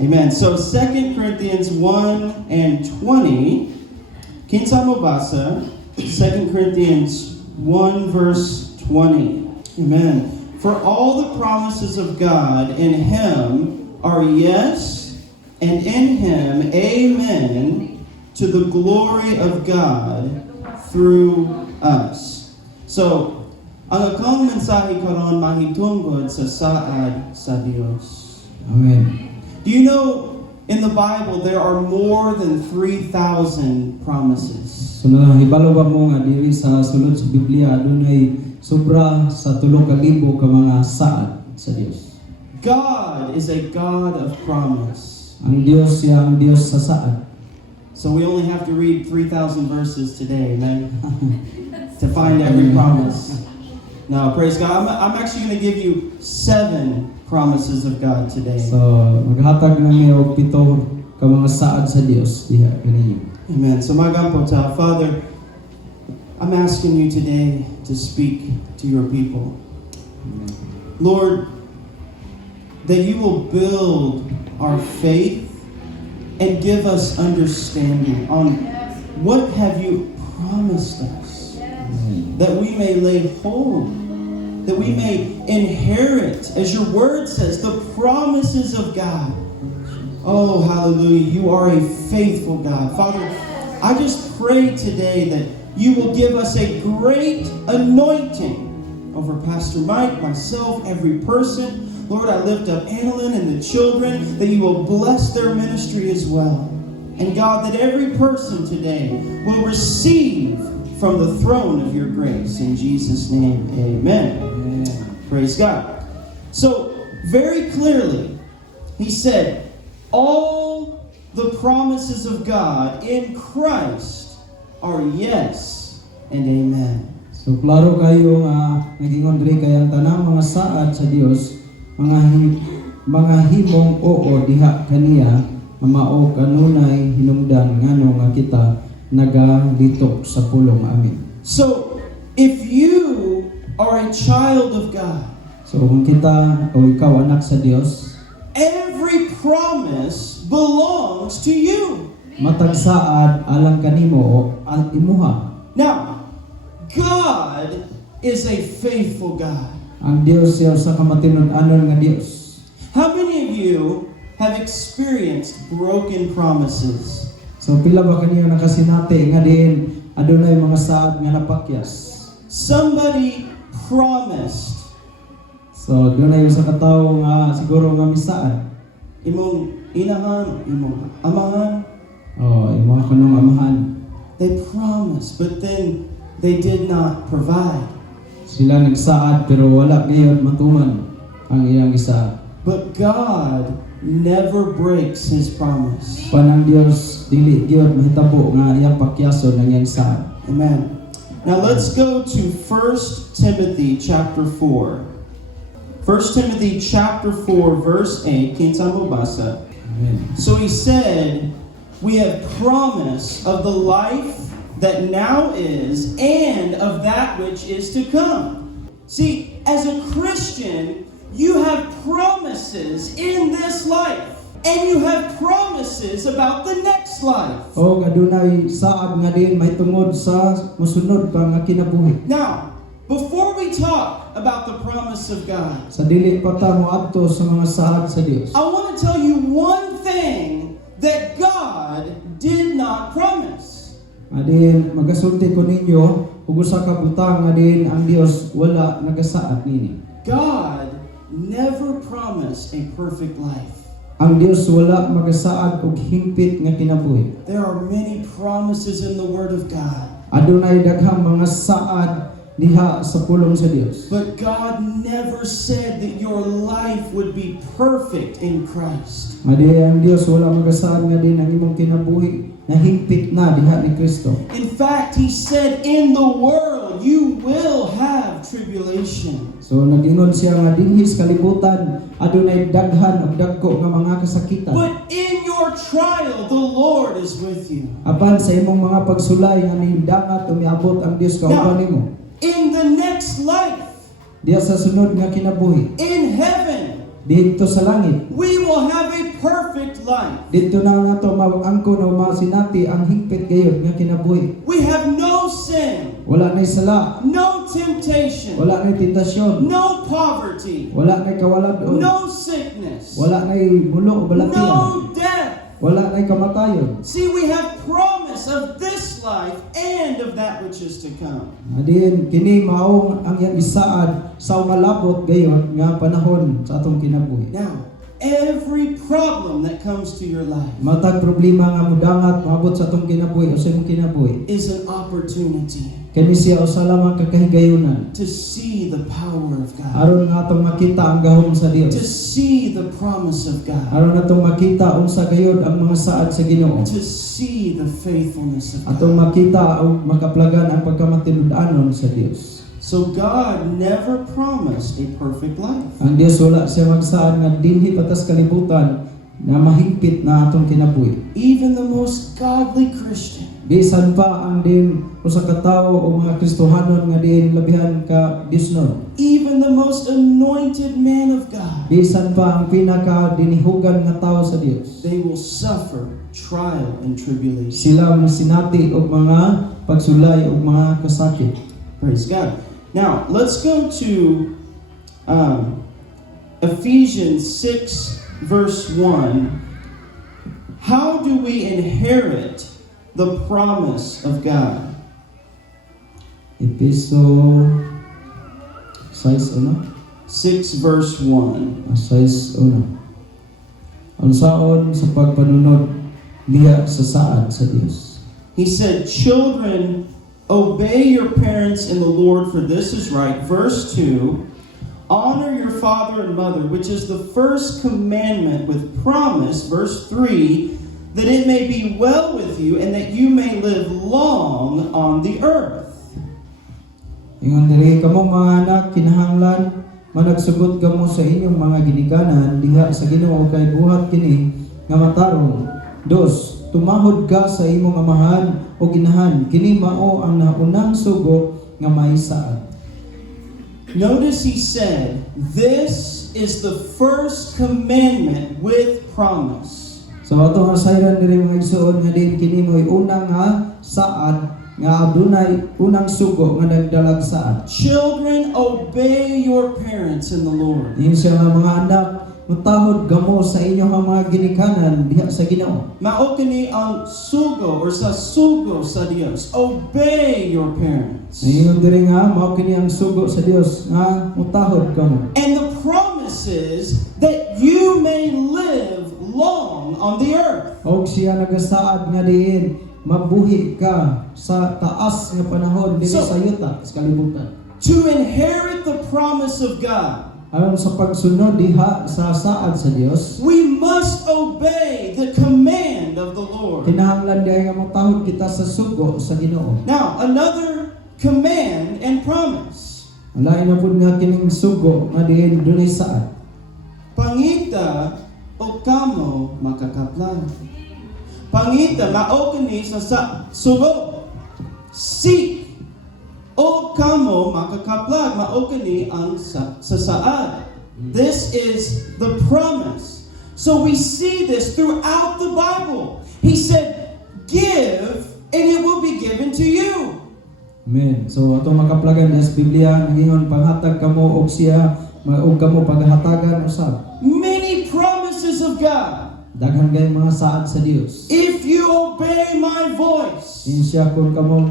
Amen. So 2 Corinthians 1 and 20. Kinsa mo basa? 2 Corinthians 1 verse 20. Amen. For all the promises of God in Him are yes, and in Him amen, to the glory of God through us. So, ang akong mensahe karon mahitungod sa saad sa Dios. Amen. Do you know, in the Bible, there are more than 3,000 promises. So hibalo ba mo nga diri sa sulod sa Biblia adunay sobra sa 3,000 ka mga saad sa Dios. God is a God of promise. Ang Dios siya ang Dios sa saad. So we only have to read 3,000 verses today, amen, to find every promise. Now, praise God. I'm actually going to give you 7 promises of God today. So maghatag na mi og 7 ka mga saad sa Dios diha kaninyo. Amen. So magampo ta, Father, I'm asking you today to speak to your people. Amen. Lord, that you will build our faith and give us understanding on what have you promised us, that we may lay hold, that we may inherit, as your word says, the promises of God. Oh, hallelujah. You are a faithful God. Father, I just pray today that you will give us a great anointing over Pastor Mike, myself, every person. Lord, I lift up Annalyn and the children, that you will bless their ministry as well. And God, that every person today will receive from the throne of your grace. In Jesus' name, amen. Amen. Praise God. So, very clearly, he said, all the promises of God in Christ are yes and amen. So klaro kayo nga nagingon diri kay ang tanang mga saad sa Dios mga himong oo diha kaniya mao kanunay hinungdan ngano nga kita nagalitok sa pulong. Amen. So, if you are a child of God, So kung kita o ikaw anak sa Dios, every promise belongs to you. matag saad alang kanimo o imuha. Now, God is a faithful God. Ang Dios siya sa kamatinud-anon nga Dios. How many of you have experienced broken promises? So pila ba kaniyo nakasinati nga diin adunay mga saad nga napakyas. Somebody promised So dunay usa ka tawo nga siguro nga misaad. imong inahan, imong amahan. Oh, imo kanang amahan. They promised, but then they did not provide. Sila nagsaad pero wala gayud matuman ang iyang isaad. But God never breaks His promise. Panang Dios dili gyud mahitabo nga iyang pakyason ang iyang saad. Amen. Now let's go to 1 Timothy chapter 4. 1 Timothy chapter 4 verse 8. Kinsa mo basa? Amen. So he said, we have promise of the life that now is and of that which is to come. See, as a Christian, you have promises in this life. And you have promises about the next life. O adunay saad nga din mahitungod sa mosunod pa nga kinabuhi. Now, before we talk about the promise of God, Sa dili pa ta moadto sa mga saad sa Dios. I want to tell you one thing that God did not promise. Adin magasulti ko ninyo ug usa ka butang nga din ang Dios wala nagasaad nini. God never promised a perfect life. Ang Dios wala magasaad og hingpit nga kinabuhi. There are many promises in the Word of God, Adunay daghang mga saad diha sa pulong sa Dios. but God never said that your life would be perfect in Christ. Adi ang Dios wala magasaad nga din ang imong kinabuhi na hingpit na diha ni Kristo. In fact, He said, in the world you will have tribulation. So nagingon siya nga dinhi sa kalibutan adunay daghan og dagko nga mga kasakitan. But in your trial, the Lord is with you. Apan sa imong mga pagsulay nga nidangat umiabot ang Dios kauban nimo. In the next life, Diya sa sunod nga kinabuhi, in heaven, dito sa langit, we will have a perfect life. Dito na nato mabangko na masinati ang hingpit gayud nga kinabuhi. We have no sin, Wala nay sala, no temptation, wala nay tentasyon, no poverty, wala nay kawalad-on, no sickness, wala nay bulo o balatian, no death. wala nay kamatayon. See, we have promise of this life and of that which is to come. Adin kini maong ang iyang isaad sa malabot gayon nga panahon sa atong kinabuhi. Now, every problem that comes to your life Matag problema nga mudangat maabot sa atong kinabuhi o sa imong kinabuhi. is an opportunity Kani siya usa lamang kakahigayunan to see the power of God, aron nga atong makita ang gahom sa to Dios. see the promise of God, Aron atong makita unsa gayud ang mga saad sa Ginoo. to see the faithfulness of Atong God. makita o makaplagan ang pagkamatinud-anon sa Dios. So God never promised a perfect life. Ang Dios wala siya magsaad nga dinhi patas kalibutan na mahingpit na atong kinabuhi. Even the most godly Christian Bisan pa ang din usa ka tawo o mga Kristohanon nga din labihan ka Diosnon. even the most anointed man of God, Bisan pa ang pinaka dinihugan nga tawo sa Dios. they will suffer trial and tribulation. Sila masinati og mga pagsulay og mga kasakit. Praise God. Now, let's go to Ephesians 6, verse 1. How do we inherit the promise of God? Episo 6:1. 6, verse 1. 6:1. Unsaon sa pagpanunod diha sa saad sa Dios. He said, children, obey your parents in the Lord, for this is right. Verse 2, honor your father and mother, which is the first commandment with promise. Verse 3, that it may be well with you and that you may live long on the earth. Ingon diri kamo mga anak kinahanglan managsugot kamo sa inyong mga ginikanan diha sa Ginoo kay buhat kini nga matarong. Dos, tumahod ka sa imong amahan o ginahan. Kini mao ang naunang sugo nga may saad. Notice he said, this is the first commandment with promise. So ato nga sayran diri mga igsoon nga din kini mo'y unang nga saad nga adunay unang sugo nga nagdalag saad. Children, obey your parents in the Lord. Ingon siya nga mga anak, matahod gamo sa inyong mga ginikanan diha sa Ginoo. Mao kini ang sugo or sa sugo sa Dios. Obey your parents. Ingon diri nga mao kini ang sugo sa Dios nga mutahod kamo. And the promise is that you may live long on the earth. Og siya nagasaad nga diin mabuhi ka sa taas nga panahon dinhi So- sa yuta sa kalibutan. To inherit the promise of God, Aron sa pagsunod diha sa saad sa Dios, we must obey the command of the Lord. kinahanglan diay nga matahod kita sa sugo sa Ginoo. Now, another command and promise. Lain na pud nga kining sugo nga diin dunay saad. Pangita o kamo makakaplan. Pangita mao kini sa sugo. Seek o kamo makakaplag, mao kini ang sa saad. This is the promise. So we see this throughout the Bible. He said, give and it will be given to you. Amen. So atong makaplagan sa Biblia nangingon panghatag kamo og siya og kamo paghatagan usab. Many promises of God. Daghan kay mga saad sa Dios. If you obey my voice, Din siya kung kamo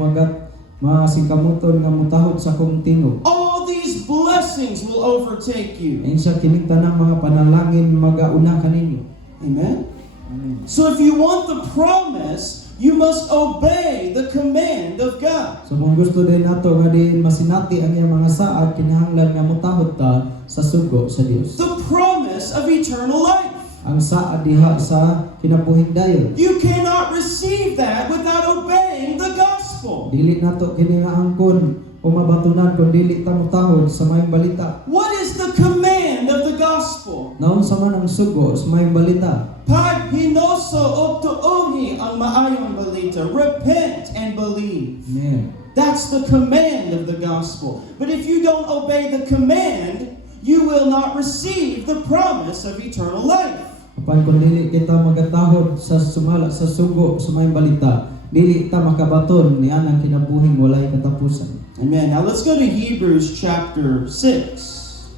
masingkamuton nga mutahod sa kong tingog. all these blessings will overtake you. Din siya kining tanang mga panalangin magauna kaninyo. Amen? Amen. So if you want the promise, you must obey the command of God. So kung gusto din nato nga din masinati ang iyang mga saad kinahanglan nga mutahod ta sa sugo sa Dios. The promise of eternal life. Ang saad diha sa kinabuhing dayon. You cannot receive that without obeying the gospel. Dili nato kini nga angkon o mabatunan kung dili ta mutahod sa mayong balita. What is the command of the gospel? Naon sa man ang sugo sa mayong balita? Pag hinoso o tuuhi ang maayong balita. Repent and believe. Amen. That's the command of the gospel. But if you don't obey the command, you will not receive the promise of eternal life. Apan kung dili kita magatahod sa sumala sa sugo sa may balita, dili ta makabaton ni anang kinabuhing walay katapusan. Amen. Now let's go to Hebrews chapter 6.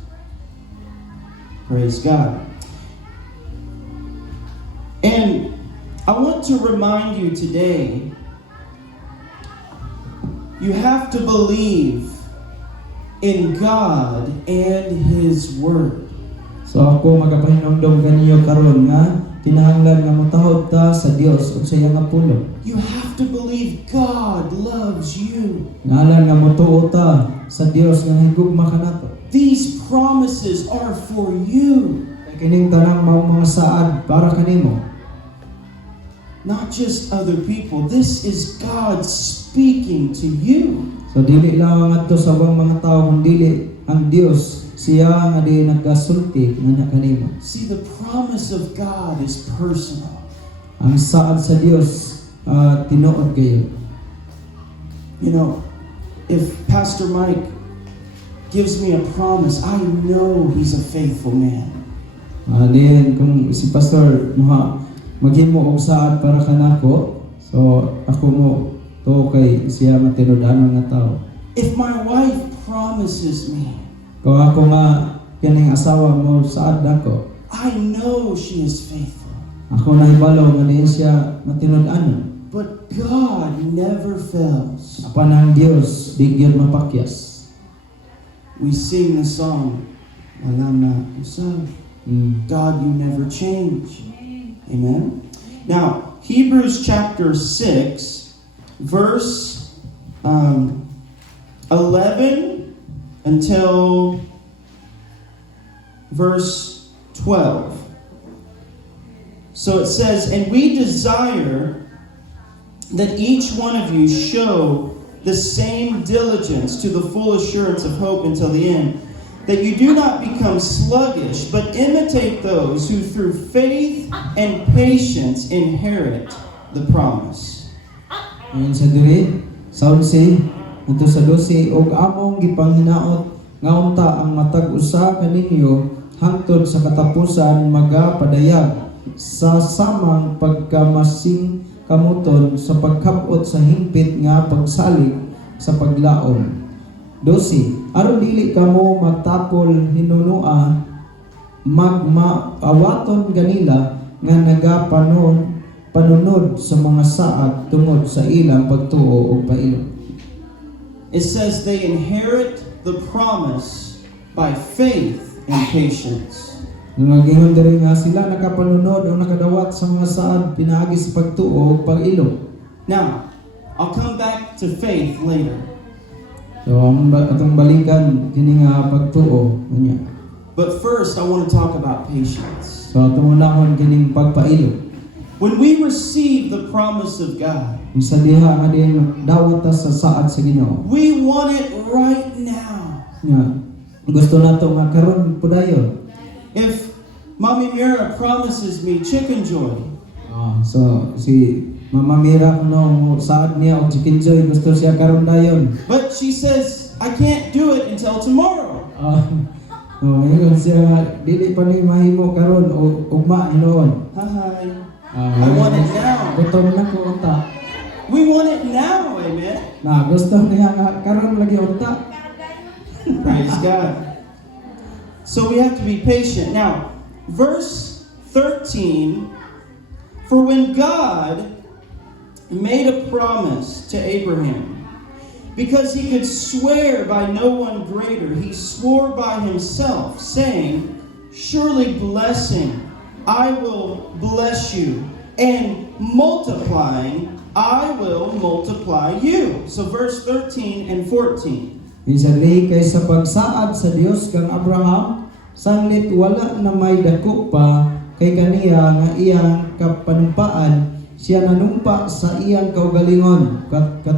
Praise God. And I want to remind you today, you have to believe in God and His Word. So ako magapahinumdom kaniyo karon nga kinahanglan nga motahod ta sa Dios ug sa iyang apulo. You have to believe God loves you. Ngalan nga motuo ta sa Dios nga higugma kanato. These promises are for you. Kay kining tanang mga saad para kanimo. Not just other people. This is God speaking to you. So dili lang ngadto sa ubang mga tawo kundi dili ang Dios siya nga di nagasulti nga kanimo. See, the promise of God is personal. Ang saad sa Dios tinuod kayo. You know, if Pastor Mike gives me a promise, I know he's a faithful man. Then kung si pastor maghimo og saad para kanako, so ako mo to kay siya matinud-anon nga tao. If my wife promises me, Kung ako nga kining asawa mo saad nako, I know she is faithful. ako nahibalo nga diin siya matinud-anon. But God never fails. Apan ang Dios di gyud mapakyas. We sing the song, Alam na usab. God, you never change. Amen. Now, Hebrews chapter 6, verse 11 until verse 12. So it says, "And we desire that each one of you show the same diligence to the full assurance of hope until the end, that you do not become sluggish, but imitate those who through faith and patience inherit the promise." Ayon sa diri, sa 11 ngadto sa 12, og among gipanghinaot nga unta ang matag usa kaninyo hangtod sa katapusan magapadayag sa samang pagkamasing kamuton sa pagkabot sa hingpit nga pagsalig sa paglaom. 12. Aron dili kamo magtapol hinunua magmaawaton ganila nga panunod sa mga saad tungod sa ilang pagtuo ug pailom. It says they inherit the promise by faith and patience. Nangagingon diri nga sila nakapanunod o nakadawat sa mga saad pinaagi sa pagtuo ug pag-ilom. Now, I'll come back to faith later. So atong balikan kini nga pagtuo unya. But first, I want to talk about patience. So atong unahon kining pagpailom. When we receive the promise of God, Kung sa diha nga din dawat ta sa saad sa Ginoo. we want it right now. Nga gusto nato nga karon pudayon. If Mommy Mira promises me chicken joy, So si Mama Mira no saad niya og chicken joy gusto siya karon dayon. but she says, I can't do it until tomorrow. Ingon siya dili pa ni mahimo karon og ugma hinuon. Hi. I want it now. Gutom na ko unta. We want it now, amen. Na gusto niya nga karon lagi unta. Praise God. So we have to be patient. Now, verse 13, for when God made a promise to Abraham, because he could swear by no one greater, he swore by himself, saying, surely blessing, I will bless you, and multiplying, I will multiply you. So verse 13 and 14. Isali kay sa pagsaad sa Dios kang Abraham, sanglit wala na may dako pa kay kaniya nga iyang kapanumpaan, siya nanumpa sa iyang kaugalingon. 14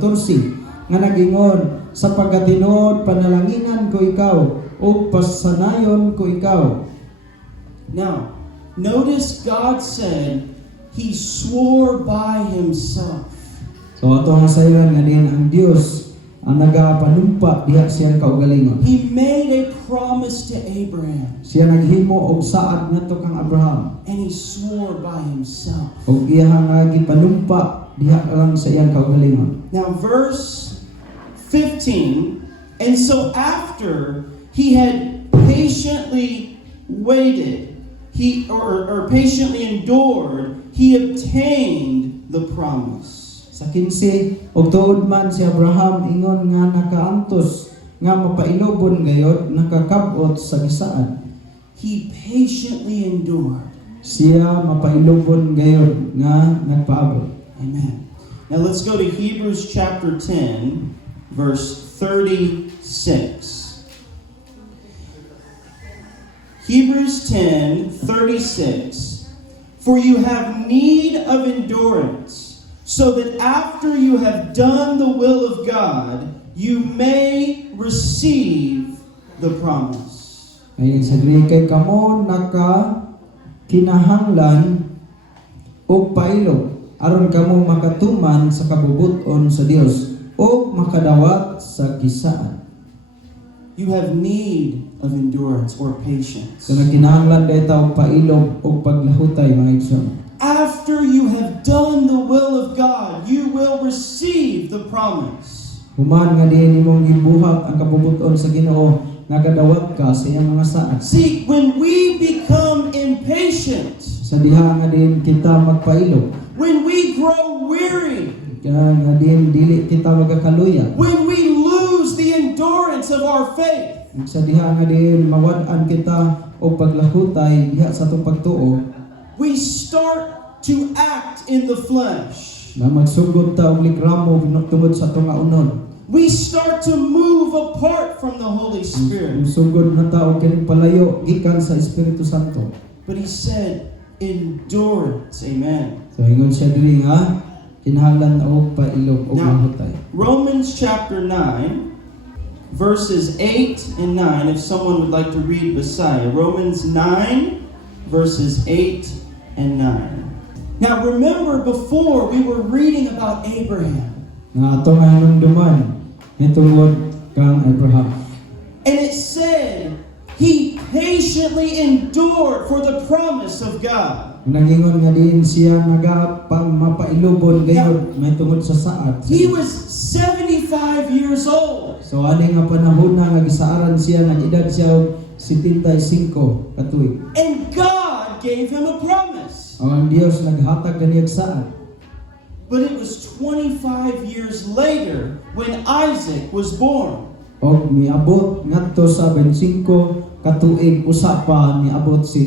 nga nagingon, sa pagkatinuod panalanginan ko ikaw o pasanayon ko ikaw. Now, notice God said he swore by himself. So ato nga sayran nga diyan ang Dios ang nagapanumpa diha siyang kaugalingon. He made a promise to Abraham, Siya naghimo og saad ngadto kang Abraham. and he swore by himself. Og iyang gipanumpa diha lang sa iyang kaugalingon. Now, verse 15, and so after he had patiently waited, or patiently endured, he obtained the promise. Sa 15, og tuod man si Abraham ingon nga nakaantos nga mapailobon gayod nakakabot sa gisaad. He patiently endured. Siya mapailobon gayod nga nagpaabot. Amen. Now let's go to Hebrews chapter 10, verse 36. Hebrews 10:36. For you have need of endurance, so that after you have done the will of God, you may receive the promise. Ayon sa diri kay kamo kinahanglan og pailog aron kamo makatuman sa kabubut-on sa Dios o makadawat sa gisaad. You have need of endurance or patience. So nagkinahanglan dayta og pailog og paglahutay mga igsoon. After you have done the will of God, you will receive the promise. Human nga diin imong gibuhat ang kabubut-on sa Ginoo, nagadawat ka sa iyang mga saad. See, when we become impatient, Sa diha nga diin kita magpailog, when we grow weary, kaya nga diin dili kita magakaluya. when we lose the endurance of our faith, Ug sa diha nga diin mawad-an kita og paglahutay diha sa atong pagtuo, we start to act in the flesh. na magsugod ta og likramo tungod sa atong unod. We start to move apart from the Holy Spirit. Sugod na ta og kini palayo gikan sa Espiritu Santo. But he said, endurance. Amen. So ingon siya diri nga kinahanglan og pailog og Now, mahutay. Romans chapter 9, verses 8 and 9, if someone would like to read beside. Romans 9, verses 8 and 9. Now remember, before we were reading about Abraham, Nga ato nga hinumduman hitungod kang Abraham. and it said he patiently endured for the promise of God. Nagingon nga din siya mapailubon gayud may tungod sa saad. He was 75 years old. So ani nga panahon na nga gisaaran siya, nag-edad siya og 75 katuig. And God gave him a promise. Ang Dios naghatag kaniyag saad. But it was 25 years later when Isaac was born. Og miabot ngadto sa 25 katuig usa pa miabot si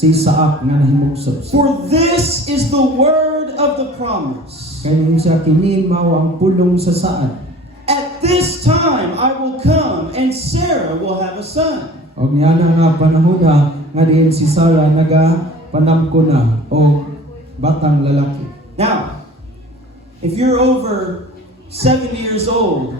Isaac nga nahimugso. For this is the word of the promise. Kay siya kini mao ang pulong sa saad. At this time I will come and Sarah will have a son. Og niya nga panahon nga diin si Sarah panamko na o batang lalaki. Now, if you're over 70 years old,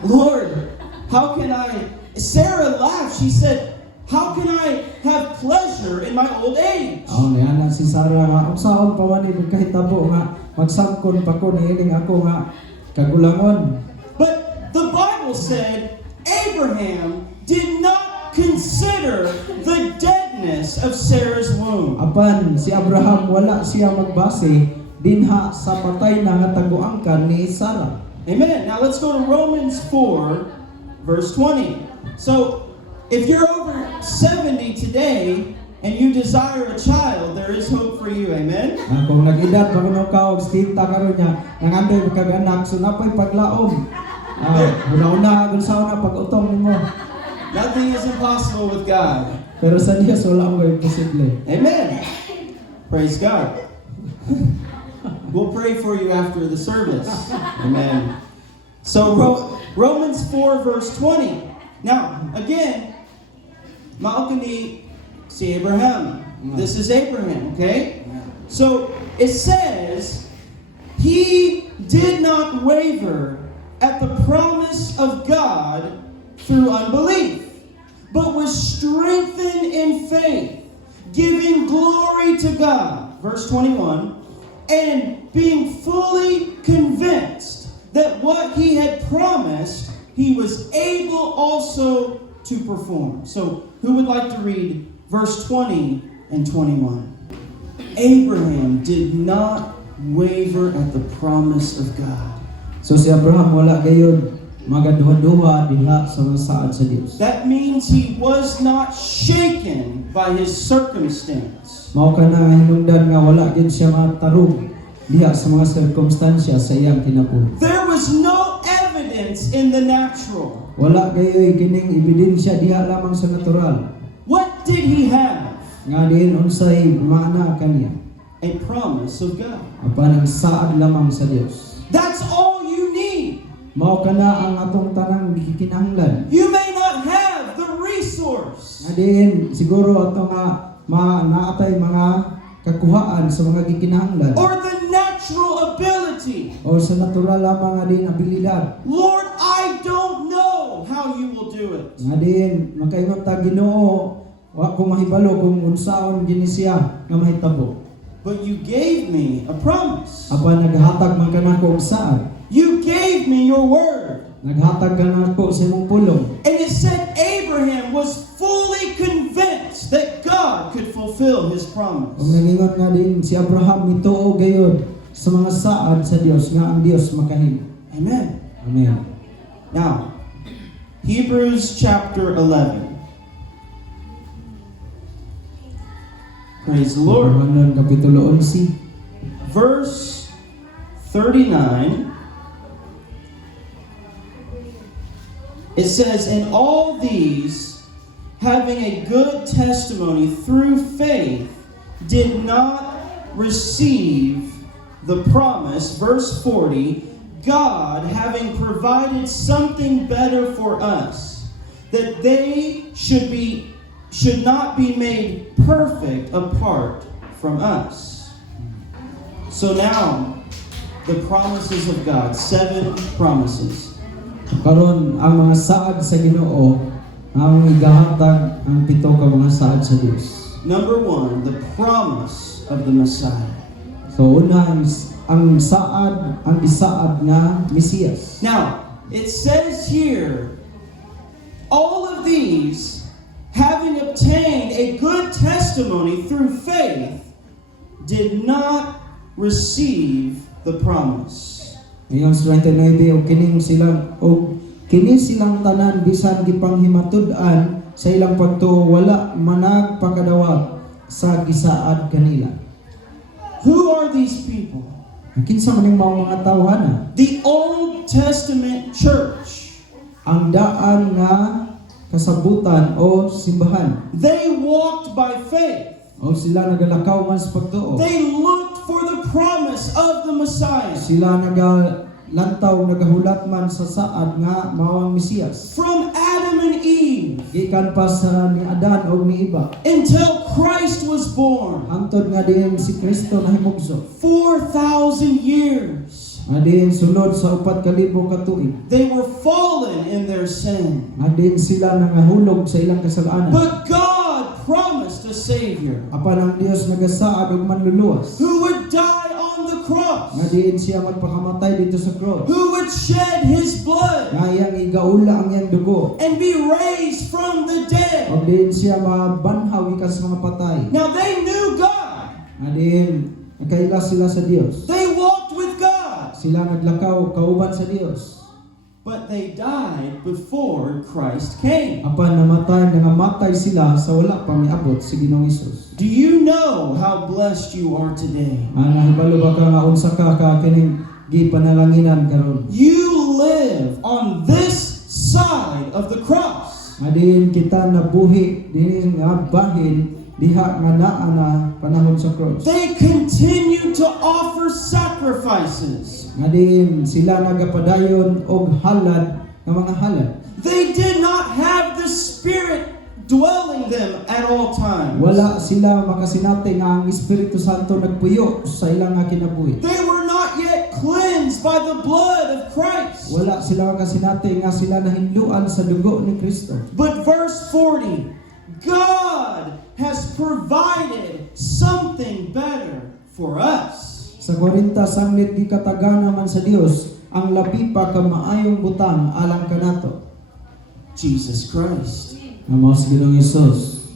Lord, how can I? Sarah laughed. She said, how can I have pleasure in my old age? Aw niya na si Sarah nga unsaon pa man kahitabo nga magsangkon pa ko niining ako nga kagulangon. But the Bible said Abraham did not consider the deadness of Sarah's womb. Apan si Abraham wala siya magbase dinha sa patay na nga taguangkan ni Sarah. Amen. Now let's go to Romans 4, verse 20. So, if you're over 70 today and you desire a child, there is hope for you. Amen. Kung nag-edad pa kuno ka og stinta karon niya nangandoy kag anak so napay paglaom. Una-una kung sa una pag-utong nimo. Nothing is impossible with God. Pero sa Dios wala mo imposible. Amen. Praise God. We'll pray for you after the service. Amen. So Romans 4 verse 20. Now, again, Malkani si Abraham. This is Abraham, okay? So it says, he did not waver at the promise of God through unbelief, but was strengthened in faith, giving glory to God. Verse 21, and being fully convinced that what he had promised, he was able also to perform. So, who would like to read verse 20 and 21? Abraham did not waver at the promise of God. So si Abraham wala gayud magaduha-duha diha sa mga saad sa Dios. That means he was not shaken by his circumstance. Mao kana nga hinungdan nga wala gid siya matarog diha sa mga sirkumstansya sa iyang kinabuhi. There was no evidence in the natural. Wala gayoy kining ebidensya diha lamang sa natural. What did he have? Nga diin unsay maana kaniya. A promise of God. Apan ang saad lamang sa Dios. That's all you need. Mao kana ang atong tanang gikinahanglan. You may not have the resource, Nga diin siguro ato nga naatay mga kakuhaan sa mga gikinahanglan or the natural ability. o sa natural lamang nga diin abilidad. Lord, I don't know how you will do it. Nga diin makaingon ta Ginoo wa ko mahibalo kung unsaon gini siya nga mahitabo. But you gave me a promise. Apan naghatag man kanako og saad. You gave me your word. Naghatag kanako sa imong pulong. And it said Abraham was fully convinced that God could fulfill his promise. Kung nagingon nga din si Abraham mituo gayud sa mga saad sa Dios nga ang Dios makahimo. Amen. Amen. Now, Hebrews chapter 11. Praise the Lord. Romanon kapitulo 11. Verse 39. It says, "And all these, having a good testimony through faith, did not receive the promise." Verse 40, "God, having provided something better for us, that they should not be made perfect apart from us." So now, the promises of God, 7 promises. Karon ang mga saad sa Ginoo ang igahatag ang pito ka mga saad sa Dios. Number 1, the promise of the Messiah. So una ang saad, ang isaad nga Mesiyas. Now, it says here, all of these, having obtained a good testimony through faith, did not receive the promise. Ngayon 29 og kini silang tanan bisan gipanghimatud-an sa ilang pagtuo wala manag pakadawat sa gisaad kanila. Who are these people? Kinsa man ning mga tawhana? The Old Testament church. Ang daan nga kasabutan o simbahan. They walked by faith. O sila nagalakaw man sa pagtuo. They looked for the promise of the Messiah. Sila nagahulat man sa saad nga mao ang Mesiyas. From Adam and Eve Gikan pa sa ni Adan o ni Eva. until Christ was born. Hangtod nga diin si Kristo nahimugso. 4,000 years. Adin sulod sa 4,000 ka tuig. They were fallen in their sin. Adin sila nangahulog sa ilang kasalanan. But God promised a Savior Apan ang Dios nagasaad og manluluwas. who would die on the cross, Nga diin siya magpakamatay dito sa cross. who would shed His blood Nga iyang igaula ang iyang dugo. and be raised from the dead. Og diin siya mabanhaw ikan sa mga patay. Now they knew God. Nga diin nakaila sila sa Dios. They walked with God. Sila naglakaw kauban sa Dios. But they died before Christ came. Apan nangamatay sila sa wala pa miabot si Ginoong Hesus. Do you know how blessed you are today? Nahibalo ba ka nga unsa ka kining gipanalanginan karon? You live on this side of the cross. Adin kita nabuhi dinhi nga bahin diha nga naa na panahon sa cross. They continue to offer sacrifices. Adin sila nagapadayon og halad nga mga halad. They did not have the Spirit dwelling them at all times. Wala sila makasinati nga ang Espiritu Santo nagpuyo sa ilang nga kinabuhi. They were not yet cleansed by the blood of Christ. Wala sila makasinati nga sila nahinluan sa dugo ni Kristo. But verse 40, God has provided something better for us. Sa 40 sanglit gikatagana man sa Dios ang labi pa ka maayong butang alang kanato. Jesus Christ. Nga mao si Ginoong Hesus.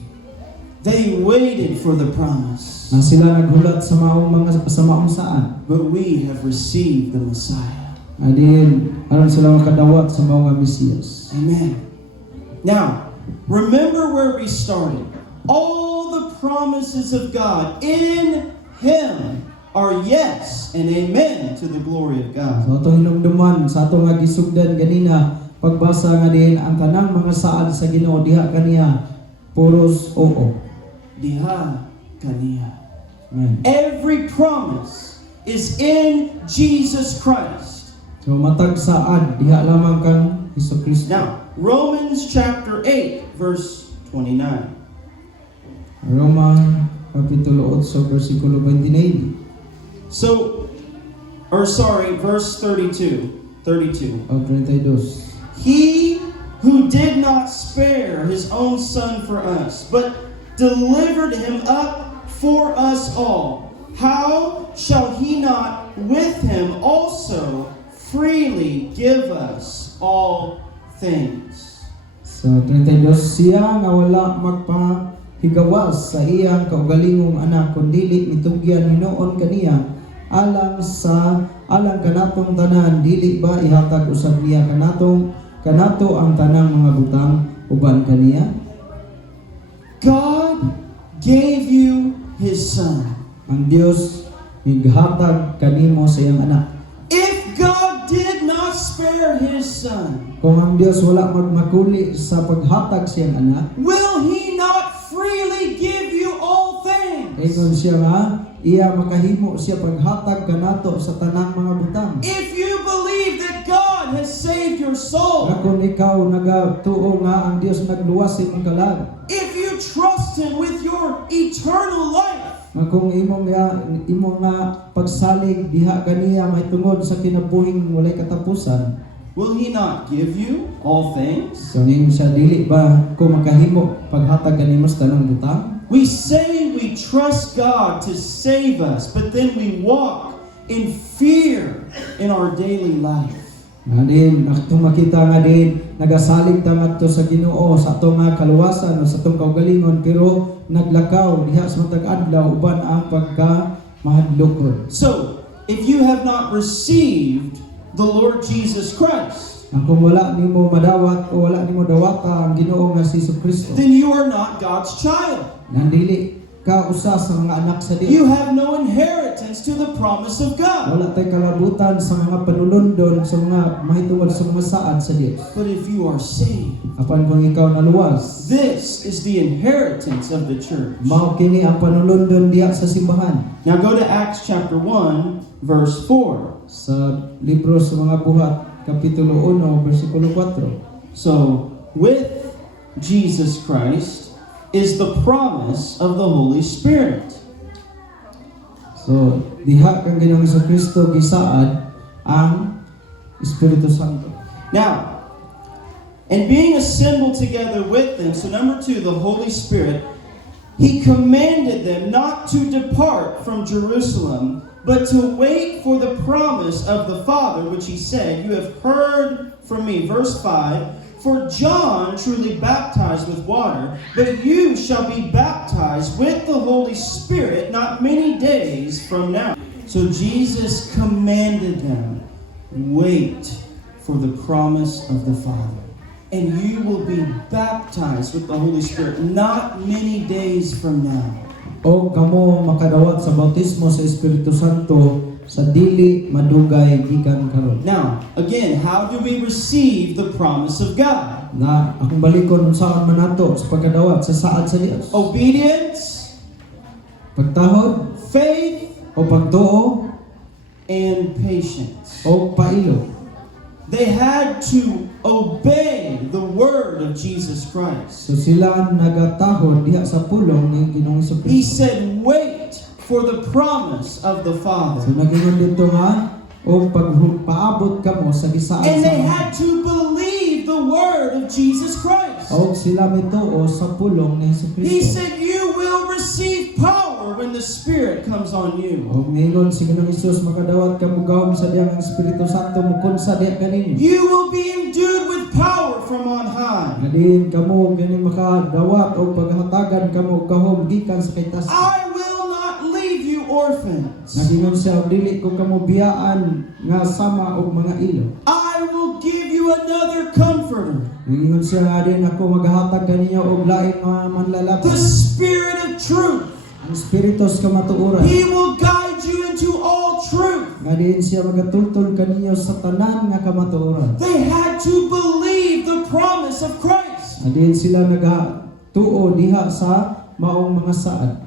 They waited for the promise, Na sila naghulat sa maong saan. but we have received the Messiah. Adin aron sila makadawat sa maong nga Mesiyas. Amen. Now, remember where we started. All the promises of God in Him are yes and amen to the glory of God. So atong hinumduman sa atong nga gisugdan ganina pagbasa nga diin ang tanang mga saad sa Ginoo diha kaniya puros oo. Diha kaniya. Amen. Every promise is in Jesus Christ. So matag saad diha lamang kang Hesukristo. Now, Romans chapter 8, verse 29. Roma kapitulo 8 bersikulo 29 verse 32. o 32. He who did not spare his own son for us, but delivered him up for us all, how shall he not with him also freely give us all things? So 32, siya nga wala magpahigawas sa iyang kaugalingong anak kundi mitugyan hinuon kaniya alang kanatong tanan, dili ba ihatag usab niya kanato ang tanang mga butang uban kaniya? God gave you His Son. Ang Dios nighatag kanimo sa iyang anak. If God did not spare His Son, Kung ang Dios wala magmakuli sa paghatag sa iyang anak, will He not freely give you all things? ingon siya nga iya makahimo siya paghatag kanato sa tanang mga butang. If you believe that God has saved your soul, Nga kung ikaw nagatuo nga ang Dios nagluwas sa imong kalag, if you trust Him with your eternal life, nga kung imong nga pagsalig diha kaniya mahitungod sa kinabuhing walay katapusan, will He not give you all things? so ninyo siya dili ba ko makahimo paghatag kanimo sa tanang butang? We say we trust God to save us, but then we walk in fear in our daily life. Nga din, atong makita nga din, nagasalig ta ngadto sa Ginoo sa atong nga kaluwasan o sa atong kaugalingon, pero naglakaw diha sa matag adlaw uban ang pagkamahadlokon. So, if you have not received the Lord Jesus Christ, Ang kung wala nimo madawat o wala nimo dawata ang Ginoo nga si Jesucristo, then you are not God's child. nandili ka usa sa mga anak sa You Dios. have no inheritance to the promise of God. Wala tay kalabutan sa mga panulundon sa mga mahitungod sa mga saad sa Dios. But if you are saved, Apan kung ikaw naluwas, this is the inheritance of the church. mao kini ang panulundon diha sa simbahan. Now go to Acts chapter 1, verse 4. Sa libro sa mga buhat, kapitulo 1, bersikulo 4. So, with Jesus Christ is the promise of the Holy Spirit. So, diha kang Ginoong Jesucristo gisaad ang Espiritu Santo. Now, and being assembled together with them, so number 2, the Holy Spirit, He commanded them not to depart from Jerusalem, but to wait for the promise of the Father, which He said, "You have heard from me." Verse 5, "For John truly baptized with water, but you shall be baptized with the Holy Spirit not many days from now." So Jesus commanded them, wait for the promise of the Father. And you will be baptized with the Holy Spirit not many days from now. O kamo makadawat sa bautismo sa Espiritu Santo sa dili madugay gikan karon. Now, again, how do we receive the promise of God? Na akong balikon unsaon man nato sa pagkadawat sa saad sa Dios. Obedience, Pagtahod faith, o pagtuo and patience. o pailo. They had to obey the word of Jesus Christ. So sila nagatahod diha sa pulong ni Ginoong He Jesucristo. said, wait for the promise of the So Father. nagingon dito nga o pagpaabot kamo sa gisaad And they sa had to believe the word of Jesus Christ. o sila mituo sa pulong ni He Jesucristo. said, you will receive power power when the Spirit comes on you. O ngayon si Ginoong Hesus makadawat ka mugahom sa diyang ang Espiritu Santo mukon sa diya kaninyo. You will be endued with power from on high. Ngadin kamo ganing makadawat o paghatagan kamo gahom gikan sa kaytas. I will not leave you orphans. Nagingon siya dili ko kamo biyaan nga sama og mga ilo. I will give you another comforter. Nagingon siya din ako maghatag kaninyo og lain nga manlalakad. The Spirit of truth. Ang Espiritus kamatuoran. He will guide you into all truth. Ngadin siya magatultol kaninyo sa tanan nga kamatuoran. They had to believe the promise of Christ. Ngadin sila nagatuo diha sa maong mga saad.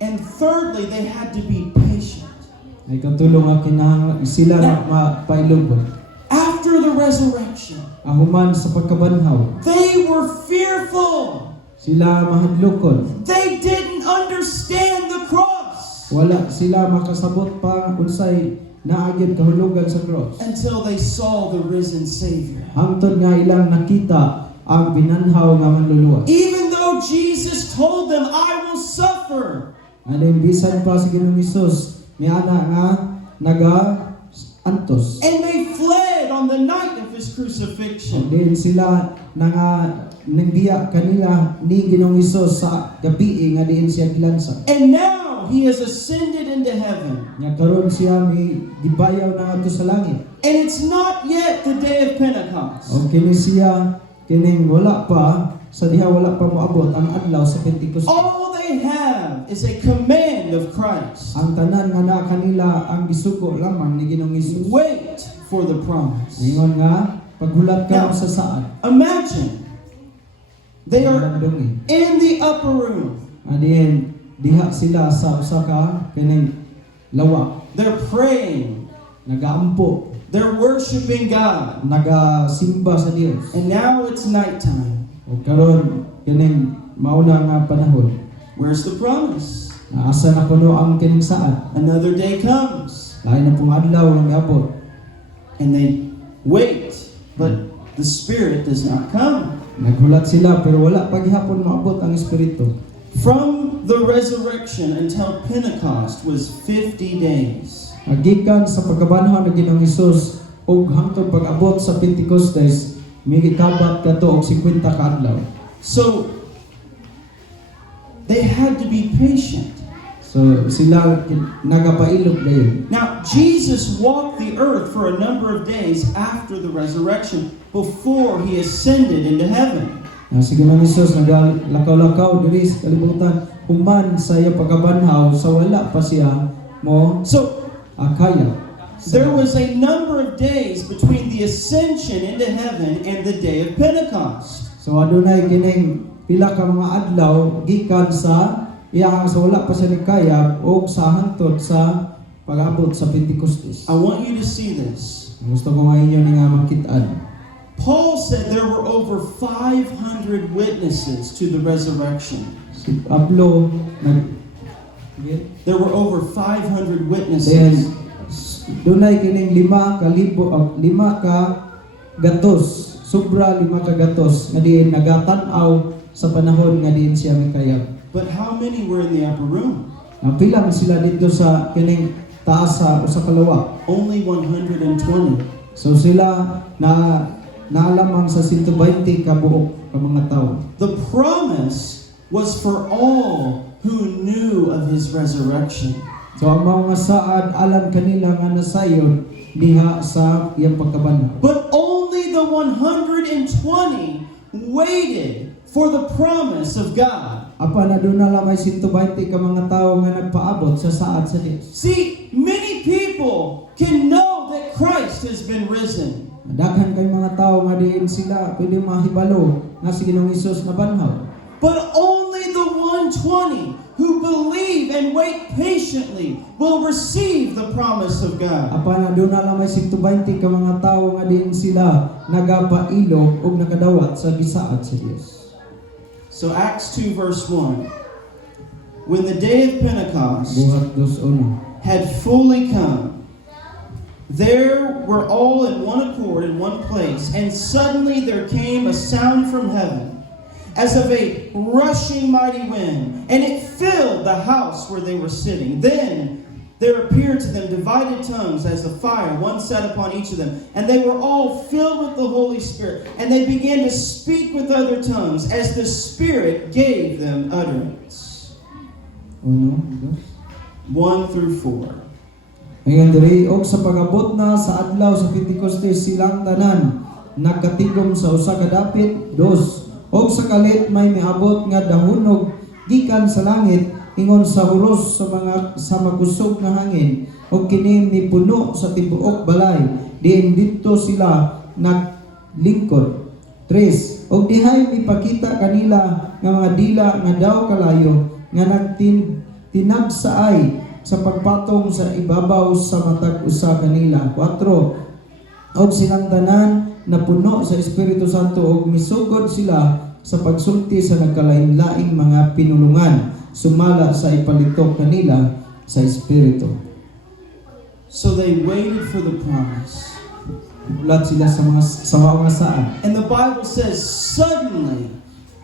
And thirdly, they had to be patient. Ay katulong nga kinahanglan sila na mapailubot. After the resurrection, Ahuman sa pagkabanhaw, they were fearful. sila mahadlokon. They didn't understand the cross Wala sila makasabot pa unsay naagid kahulugan sa cross. until they saw the risen Savior. Hangtod nga ilang nakita ang binanhaw nga manluluwas. Even though Jesus told them, I will suffer, Alin bisan pa si Ginoong Hesus niana nga naga-antos. and they fled on the night of his crucifixion. Din sila nangbiya kanila ni Ginoong Hesus sa gabi nga diin siya gilansa. And now he has ascended into heaven. Nga karon siya mi gibayaw na adto sa langit. And it's not yet the day of Pentecost. O kini siya kining wala pa sa diha wala pa moabot ang adlaw sa Pentecost. All they have is a command of Christ. Ang tanan nga naa kanila ang gisugo lamang ni Ginoong Hesus. Wait for the promise. Ingon nga paghulat ka Now, sa saad. Imagine they are Dungi. in the upper room. Adiin diha sila sa usa ka kining lawa. They're praying. Nagaampo, They're worshiping God. nagasimba sa Dios. And now it's nighttime. O karon kining mauna nga panahon. Where's the promise? Naasa na kuno ang kining saad. Another day comes. Lain na pong adlaw ang miabot. And they wait. But the Spirit does not come. Naghulat sila pero wala paghihapon maabot ang Espiritu. From the resurrection until Pentecost was 50 days. Agikan sa pagkabanhaw ng Ginoong Hesus ug hangtod pag-abot sa Pentecostes migikabat kadto og 50 ka adlaw. So they had to be patient. So sila nagapailog dayon. Now, Jesus walked the earth for a number of days after the resurrection before he ascended into heaven. Na si Ginoong Hesus nagalakaw-lakaw diri sa kalibutan human sa iya pagkabanhaw sa wala pa siya mo So akaya. there was a number of days between the ascension into heaven and the day of Pentecost. So adunay kining pila ka mga adlaw gikan sa iyang sa wala pa siya nagkayag o sa hangtod sa pag-abot sa Pentecostes. I want you to see this. Gusto ko nga inyo ni nga makitaan. Paul said there were over 500 witnesses to the resurrection. Si Pablo There were over 500 then witnesses. dunay kining 5 ka gatos, sobra 5 ka gatos nga diin nagatan-aw sa panahon nga diin siya mikayag. But how many were in the upper room? Pilang sila dito sa kining taas sa usa ka lawa. Only 120. So sila naalamang sa 120 ka buok ka mga tao. The promise was for all who knew of his resurrection. So ang mga saad alam kanila nga nasayon diha sa iyang pagkabanhaw. But only the 120 waited for the promise of God. Apa na doon na lamay 120 ka mga tao nga nagpaabot sa saad sa Dios. See, many people can know that Christ has been risen. Daghan kay mga tao nga diin sila pwede mahibalo nga si Ginoong Hesus na banhaw. But only the 120 who believe and wait patiently will receive the promise of God. Apa na doon na lamay 120 ka mga tao nga diin sila nagapailog ug nakadawat sa gisaad sa Dios. So Acts 2 verse 1. When the day of Pentecost Buhat 2:1. had fully come, there were all in one accord in one place, and suddenly there came a sound from heaven as of a rushing mighty wind, and it filled the house where they were sitting. Then there appeared to them divided tongues as of fire, one sat upon each of them. And they were all filled with the Holy Spirit, and they began to speak with other tongues as the Spirit gave them utterance. 1 through 4. Ngayon diri og sa pagabot na sa adlaw sa Pentecostes silang tanan nagkatigom sa usa ka dapit, 2. Og sa kalit may miabot nga dahunog gikan sa langit ingon sa huros sa makusog nga hangin og kini mipuno sa tibuok balay diin didto sila naglingkod. 3. Og dihay mipakita kanila nga mga dila nga daw kalayo nga nagtinabsaay sa pagpatong sa ibabaw sa matag usa kanila. 4. Og silang tanan napuno sa Espiritu Santo og misugod sila sa pagsulti sa nagkalain-laing mga pinulungan sumala sa ipalitok kanila sa Espiritu. So they waited for the promise. Ulat sila sa mga saan. And the Bible says, suddenly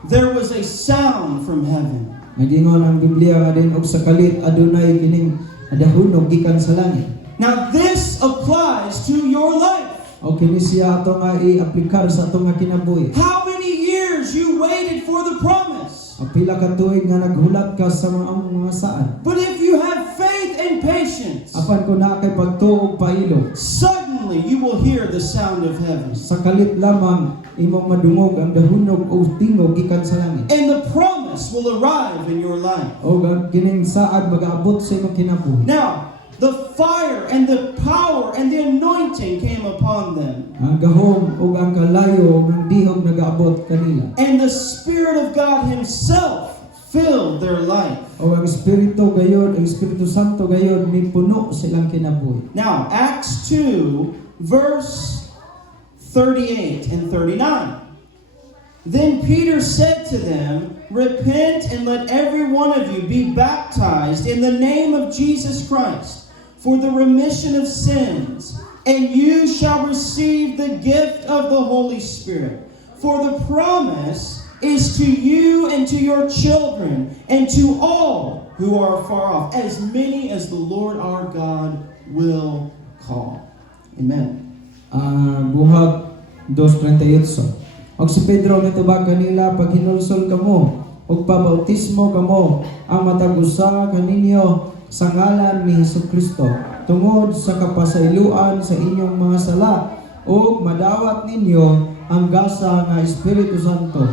there was a sound from heaven. Nagingon ang Biblia nga din og sa kalit adunay kining dahunog gikan sa langit. Now this applies to your life. O kini siya ato nga i-aplikar sa ato nga kinabuhi. How many years you waited for the promise? O pila ka tuig nga naghulat ka sa mga saan. But if you have faith and patience, Apan kung naa kay pagtuo ug pailo, suddenly you will hear the sound of heaven. sa kalit lamang imong madungog ang dahunog o tingog gikan sa langit. And the promise will arrive in your life. O kining saad magaabot sa imong kinabuhi. Now, the fire and the power and the anointing came upon them. Ang gahom ug ang kalayo ng dihog nagaabot kanila. And the Spirit of God Himself filled their life. O ang Espiritu gayon, ang Espiritu Santo gayon mipuno silang kinabuhi. Now, Acts 2, verse 38 and 39. Then Peter said to them, "Repent and let every one of you be baptized in the name of Jesus Christ for the remission of sins, and you shall receive the gift of the Holy Spirit. For the promise is to you and to your children and to all who are far off, as many as the Lord our God will call." Amen. Buhat 2:38. Og si Pedro nitubag kanila pag hinulsol kamo og pabautismo kamo ang matag usa kaninyo sa ngalan ni Hesukristo tungod sa kapasayloan sa inyong mga sala ug madawat ninyo ang gasa nga Espiritu Santo.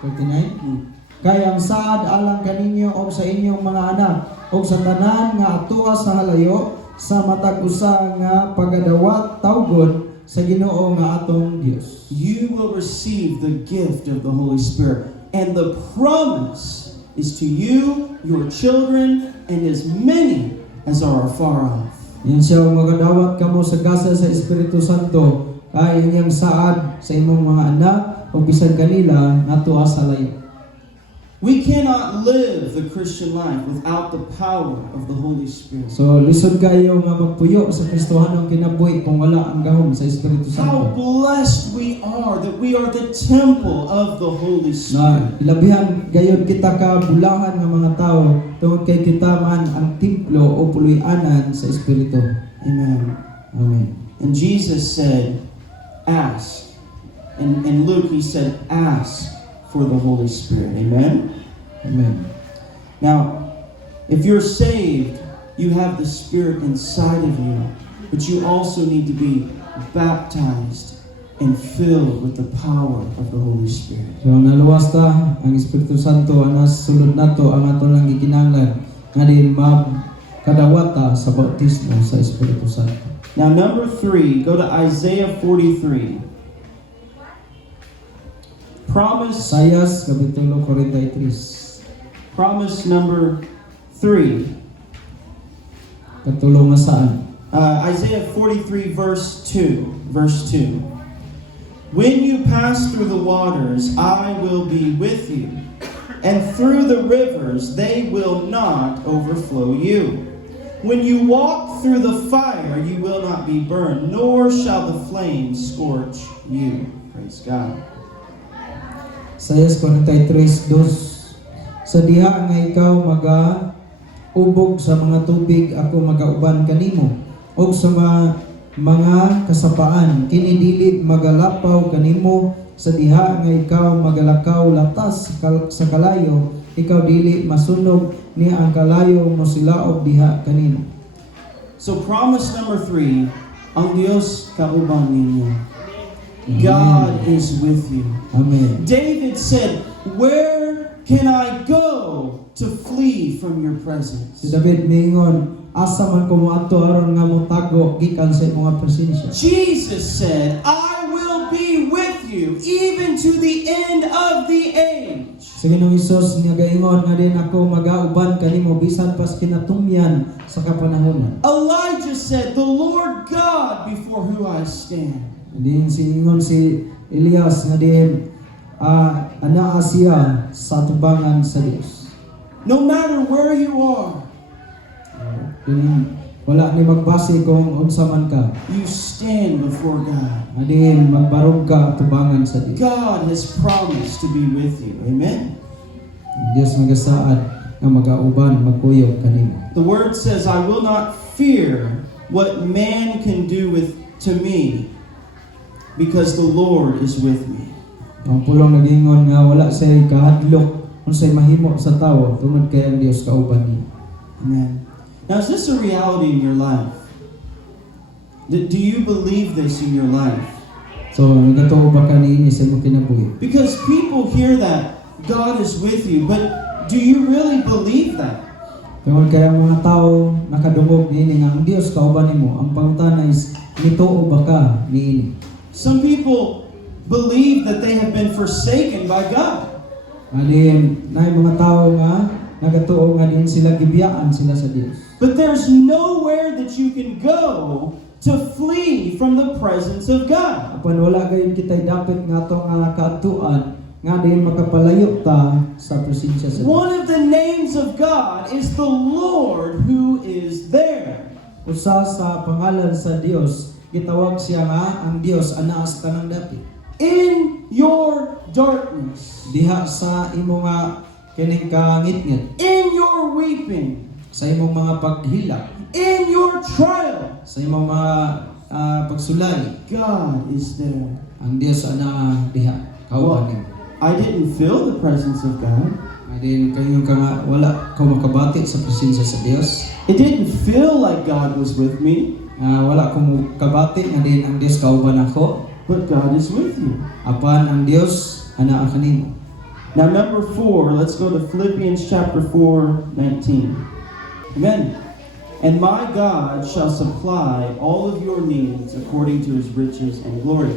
39. Kaya ang saad alang kaninyo og sa inyong mga anak og sa tanan nga atuwa sa halayo sa matag usa nga pagadawat tawgon sa Ginoo nga atong Dios. You will receive the gift of the Holy Spirit, and the promise is to you, your children, and as many as are far off. Yan siya magadawat kamo sa gasa sa Espiritu Santo kay inyong saad sa imong mga anak o bisan kanila natuwa sa layo. We cannot live the Christian life without the power of the Holy Spirit. So lisod kayo nga magpuyo sa Kristohanong kinabuhi kung wala ang gahom sa Espiritu How Santo. blessed we are that we are the temple of the Holy Na Spirit. ilabihan gayon kita ka bulahan nga mga tao tungod kay kita man ang templo o puloy-anan sa Espiritu. Amen. Amen. And Jesus said, ask. And in Luke, he said, ask for the Holy Spirit. Amen? Amen. Now, if you're saved, you have the Spirit inside of you, but you also need to be baptized and filled with the power of the Holy Spirit. So ang naluwas ta, ang Espiritu Santo anas sulod nato ang aton lang gikinahanglan nga din kadawata sa bautismo sa Espiritu Santo. Now, number 3, go to Isaiah 43. Promise, Isaias kapitulo 43. promise number 3. Katulong nga saan? Isaiah 43 verse 2. When you pass through the waters, I will be with you, and through the rivers, they will not overflow you. When you walk through the fire, you will not be burned, nor shall the flames scorch you. Praise God. Isaias 43:2. Sa diha nga ikaw ubog sa mga tubig, ako magauban kanimo, og sa mga kasapaan kini dili magalapaw kanimo. Sa diha nga ikaw magalakaw latas sa kalayo, ikaw dili masunog ni ang kalayo mo silaog diha kanimo. So promise number 3, ang Diyos kauban ninyo. God is with you. Amen. David said, "Where can I go to flee from your presence?" Si David mingon, asa man ko moadto aron nga motago gikan sa imong presensya. Jesus said, "I will be with you even to the end of the age." Sa Ginoong Hesus nga gaingon nga din ako magauban kanimo bisan pas kinatumyan sa kapanahonan. Elijah said, "The Lord God before who I stand." Din singon si Elias nga din anaa siya sa tubangan sa Dios. No matter where you are, Wala ni magbase kung unsa man ka. you stand before God. Adin magbarog ka tubangan sa Dios. God has promised to be with you. Amen. Dios magasaad nga magauban magkuyog kanimo. The word says, "I will not fear what man can do to me, because the Lord is with me." Ang pulong nagingon nga wala say kahadlok unsay mahimo sa tawo tungod kay ang Dios kauban niya. Amen. Now, is this a reality in your life? Do you believe this in your life? So nagatuo ba ka niini sa imong kinabuhi? Because people hear that God is with you, but do you really believe that? Tungod kay ang mga tawo nakadungog niini nga ang Dios kauban nimo, ang pangutana is nituo ba ka niini? Some people believe that they have been forsaken by God. Alin na mga tao nga nagatuo nga din sila gibiyaan sila sa Dios. But there's nowhere that you can go to flee from the presence of God. Apan wala gayon kitay dapat nga atong kaatuan nga din makapalayo ta sa presensya sa Dios. One of the names of God is the Lord who is there. Usa sa pangalan sa Dios gitawag siya nga ang Dios anaa sa tanang dapit. In your darkness, Diha sa imong kining kangit-ngit, in your weeping, sa imong mga paghila, in your trial, sa imong mga pagsulay, God is there. ang Dios anaa diha kauban nimo. I didn't feel the presence of God. Adin kayo ka nga wala ka makabati sa presensya sa Dios. It didn't feel like God was with me, Wala ko kabati nga din ang Dios kauban ako. but God is with you. Apan ang Dios anaa kanimo. Now, number 4, let's go to Philippians chapter 4:19. Amen. "And my God shall supply all of your needs according to his riches and glory."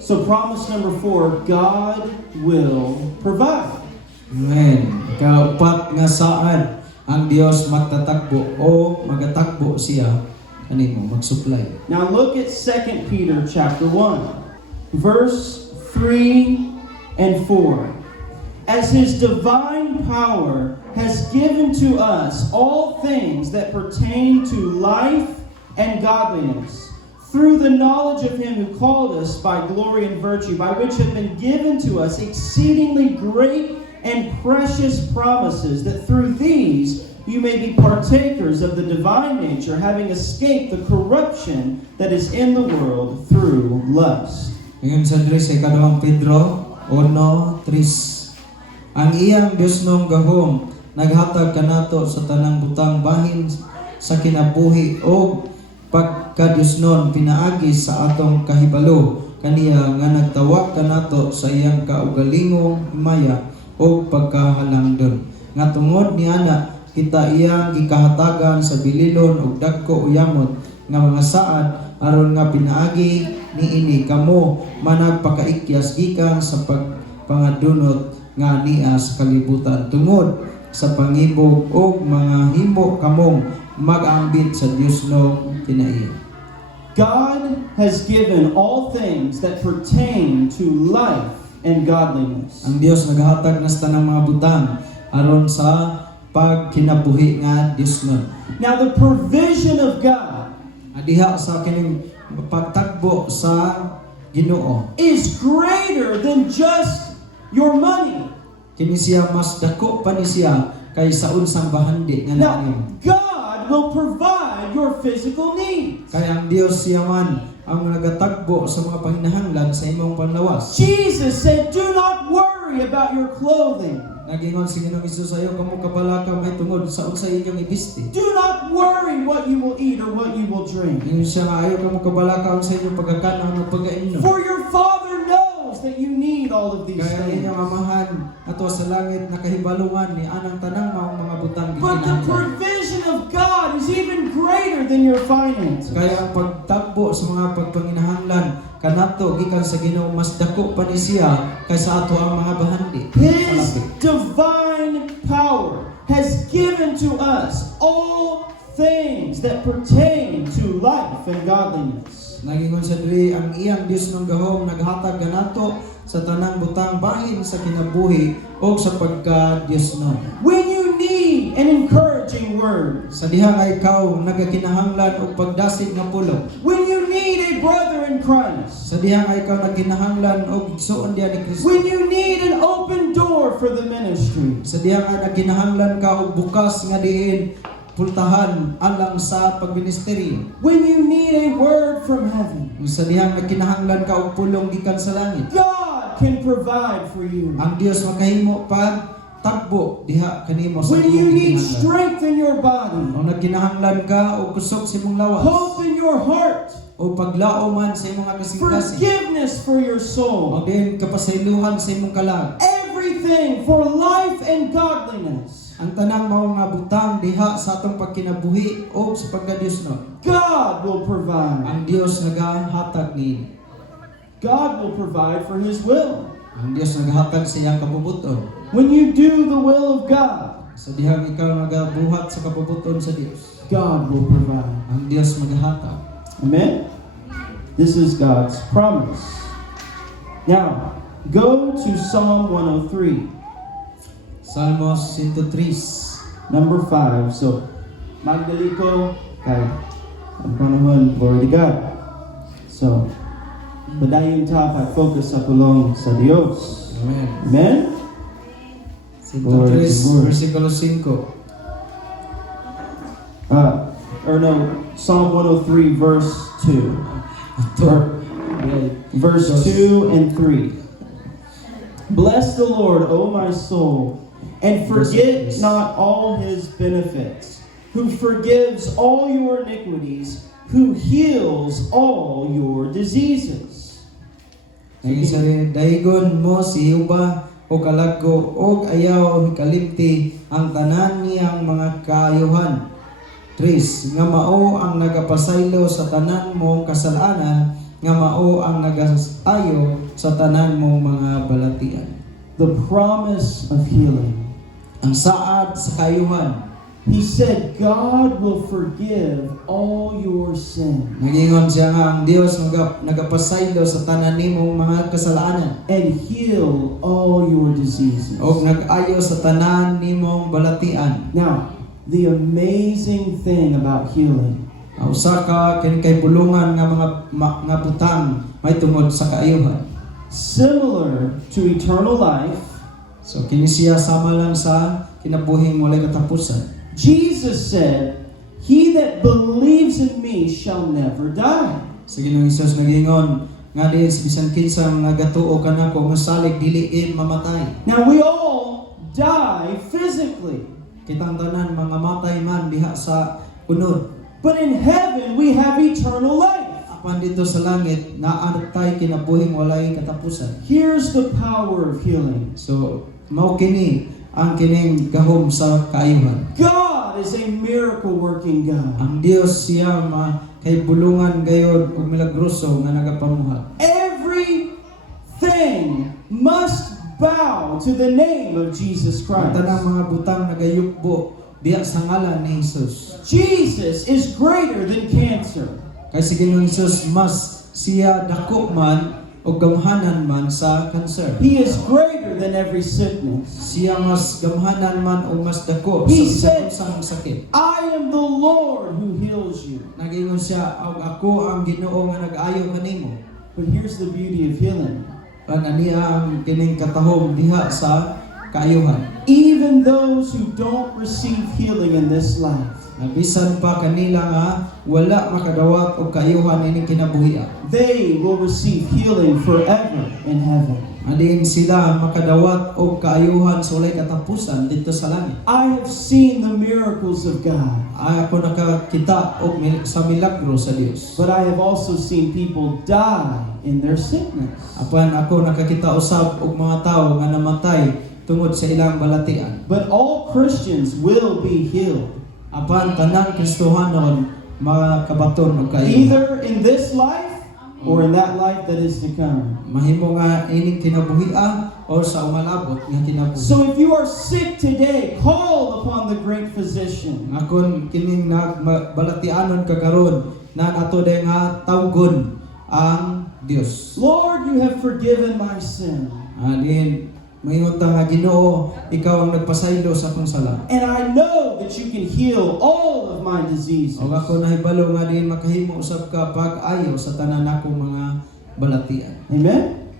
So promise number 4, God will provide. Amen. Kaupat nga saan ang Dios magtatakbo o magatakbo siya kanimo mag-supply. Now look at 2 Peter chapter 1, verse 3 and 4. "As his divine power has given to us all things that pertain to life and godliness, through the knowledge of him who called us by glory and virtue, by which have been given to us exceedingly great and precious promises, that through these you may be partakers of the divine nature, having escaped the corruption that is in the world through lust." Ngayon sa Diyos sa Ikadawang Pedro 1:3. Ang iyang Dios nung gahom naghatag kanato sa tanang butang bahin sa kinabuhi o pagka-Diosnon pinaagi sa atong kahibalo kaniya nga nagtawag kanato sa iyang kaugalingong himaya o pagkahalangdon. Nga tungod niana kita iyang gikahatagan sa bililon ug dagko uyamot nga mga saad aron nga pinaagi niini kamo managpakaikyas gikan sa pagpangadunot nga niya sa kalibutan tungod sa pangibog o mga himo kamong mag-ambit sa Dios no kinaiya. God has given all things that pertain to life and godliness. Ang Dios naghatag na sa tanang mga butang aron sa pagkinabuhi nga Dios no. Now the provision of God Diha sa kining pagtagbo sa Ginoo is greater than just your money. Kini siya mas dako pa ni siya kaysa unsang bahandi nga Now, nangin. God will provide your physical needs. Kaya ang Dios siya man ang nagatagbo sa mga panginahanglan sa imong panlawas. Jesus said, do not worry about your clothing. Nagingon si Ginoong Hesus ayo kamo kabalaka may tungod sa unsay inyong ibisti. Do not worry what you will eat or what you will drink. Ingon siya nga ayo kamo kabalaka unsay inyong pagkakanon o pagkainom. For your Father knows that you need all of these Kaya ang things. inyong amahan ato sa langit nakahibalungan ni anang tanang maong mga butang But the gikinahanglan. provision of God is even greater than your finances. Kaya ang pagtagbo sa mga pagpanginahanglan kanato gikan sa Ginoo mas dako pa ni siya kaysa ato ang mga bahandi. His divine power has given to us all things that pertain to life and godliness. Nagingon sa diri ang iyang Dios ng gahom naghatag kanato sa tanang butang bahin sa kinabuhi o sa pagka Dios no. When you need an encouraging word, Sa diha nga ikaw nagakinahanglan og pagdasig nga pulong. when you need a brother in Christ, Sa diha nga ikaw nagkinahanglan og igsuon diha ni Kristo. when you need an open door for the ministry, Sa diha nga nagkinahanglan ka og bukas nga diin pultahan alang sa pagministeryo. when you need a word from heaven, Sa diha nga kinahanglan ka og pulong gikan sa langit. God can provide for you. Ang Dios makahimo pag tagbo diha kanimo sa When you imong need kinahanglan. strength in your body, Kung nagkinahanglan ka og kusog sa imong lawas hope in your heart, o paglao man sa imong kasing-kasing forgiveness for your o soul, din kapasaylohan sa imong kalag. everything for life and godliness, Ang tanang mao nga butang diha sa atong pagkinabuhi o sa pagka-Diosnon. God will provide. Ang Dios nagahatag ni. God will provide for His will. Ang Dios nagahatag sa iyang kabubuton. When you do the will of God, Sa dihang ikaw nagabuhat sa kabubuton sa Dios, God will provide. ang Dios magahatag. Amen? This is God's promise. Now, go to Psalm 103. Salmos 103. Number 5. So, magdali ko kay ang panahon for the God. So, padayon ta kay focus sa tulong sa Dios. Amen. Amen? 103 versikulo 5. Psalm 103 verse 2. Ito. Verse 2 and 3. Bless the Lord, O my soul, and forget not all His benefits, who forgives all your iniquities, who heals all your diseases. Ang isa rin, dahigon mo si Jehova o kalaggo o ayaw kalimti ang tanan niyang mga kaayuhan. 3. Nga mao ang nagapasaylo sa tanan mong kasalanan, nga mao ang nagasayo sa tanan mong mga balatian. The promise of healing. Ang saad sa kaayuhan. He said, God will forgive all your sin Nagingon siya nga ang Dios nagapasaylo sa tanan nimong mga kasalanan and heal all your diseases. o nag-ayo sa tanan nimong balatian. Now, the amazing thing about healing, Usa ka kay bulungan nga nga butang may tungod sa kaayuhan. similar to eternal life, So kini siya sama lang sa kinabuhing walay katapusan. Jesus said, He that believes in me shall never die. Sa Ginoong Hesus nagingon nga diin sa bisan kinsa nga gatuo kanako nga salig diliin mamatay. Now we all die physically, Kitang tanan mga matay man diha sa unod. but in heaven we have eternal life. Apan dito sa langit naantay kinabuhing walay katapusan. Here's the power of healing. So mao kini ang kining gahom sa kaayuhan. God is a miracle working God. Ang Dios siya kay bulungan gayod ug milagroso nga nagapamuhat. Everything must bow to the name of Jesus Ang Christ. tanang mga butang nagayukbo diya sa ngalan ni Jesus. Jesus is greater than cancer. Kay si Ginoong Hesus mas siya dako man o gamhanan man sa kanser. He is greater than every sickness. Siya mas gamhanan man o mas dako He sa said, isang sakit. I am the Lord who heals you. Nagingon siya, ako ang Ginoo nga nag-ayo kanimo. But here's the beauty of healing. ang aniya ang kining katahom diha sa kaayuhan. Even those who don't receive healing in this life, Bisan pa kanila nga wala makadawat og kaayuhan ining kinabuhi. they will receive healing forever in heaven. Adin sila makadawat og kaayuhan sa walay katapusan dito sa langit. I have seen the miracles of God, Ako nakakita og sa milagro sa Dios. but I have also seen people die in their sickness. Apan ako nakakita usab og mga tawo nga namatay tungod sa ilang balatian. But all Christians will be healed, Apan tanang Kristohanon makabaton og kaayuhan. either in this life or in that life that is to come. Mahimo nga ining kinabuhi-a o sa umalabot nga kinabuhi. So if you are sick today, call upon the great physician. Akon kining nagbalatianon kagaron na ato day nga tawgon ang Dios. Lord, you have forgiven my sin. Adin mayingon ta nga Ginoo, ikaw ang nagpasaylo sa akong sala. And I know that you can heal all of my diseases. O ako nahibalo nga din makahimo usab ka pag-ayo sa tanan akong mga balatian. Amen?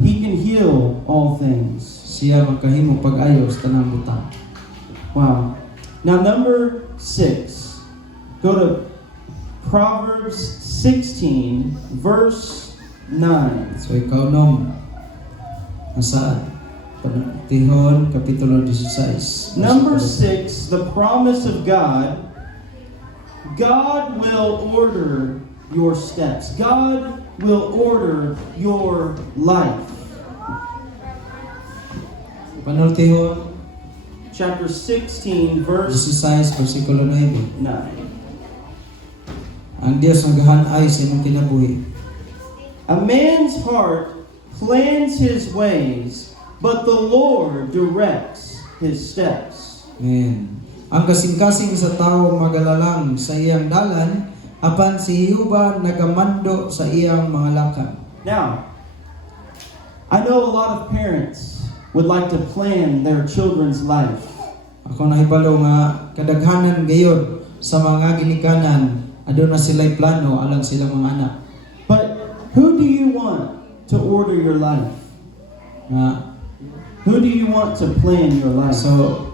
He can heal all things. Siya makahimo pag-ayo sa tanang butang. Wow. Now number 6. Go to Proverbs 16, verse 9. So ikaw nung nasaan? Tihon, Kapitulo 16. Number 6, the promise of God. God will order your steps. God will order your life. Panultihon, Chapter 16, verse 16, versikulo 9. 9. Ang Diyos naghanay sa imong kinabuhi. A man's heart plans his ways, but the Lord directs his steps. Amen. Ang kasing-kasing sa tao magalalang sa iyang dalan, apan si Jehova nagamando sa iyang mga lakad. Now, I know a lot of parents would like to plan their children's life. Ako nahibalo nga kadaghanan gayon sa mga ginikanan, aduna sila'y plano alang silang mga anak. But who do you want to order your life? Nga Who do you want to plan your life? so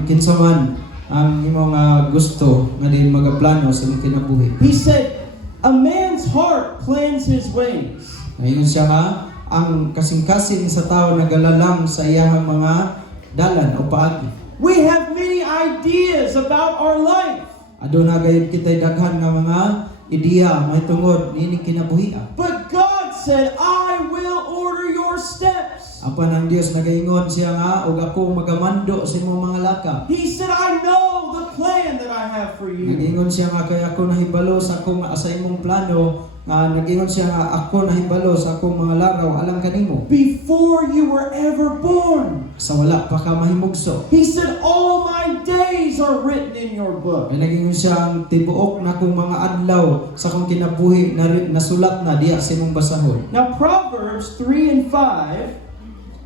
kinsa man ang imong gusto nga din magaplano sa imong kinabuhi. He said, a man's heart plans his ways. Ngayon siya nga ang kasing-kasing sa tao nagalalang sa iyang mga dalan o paagi. We have many ideas about our life. Aduna gayud kitay daghan nga mga ideya mahitungod nining kinabuhi. But God said, I will order your steps. Apan ang Dios nagaingon siya nga ug ako magamando sa imong mga laka. He said, I know the plan that I have for you. Nagingon siya nga kay ako nahibalo sa akong sa imong plano nga nagingon siya nga ako nahibalo sa akong mga laraw alang kanimo. Before you were ever born. Sa wala pa ka mahimugso. He said, all my days are written in your book. Kay nagingon siya ang tibuok na akong mga adlaw sa akong kinabuhi na nasulat na diha sa imong basahon. Now Proverbs 3 and 5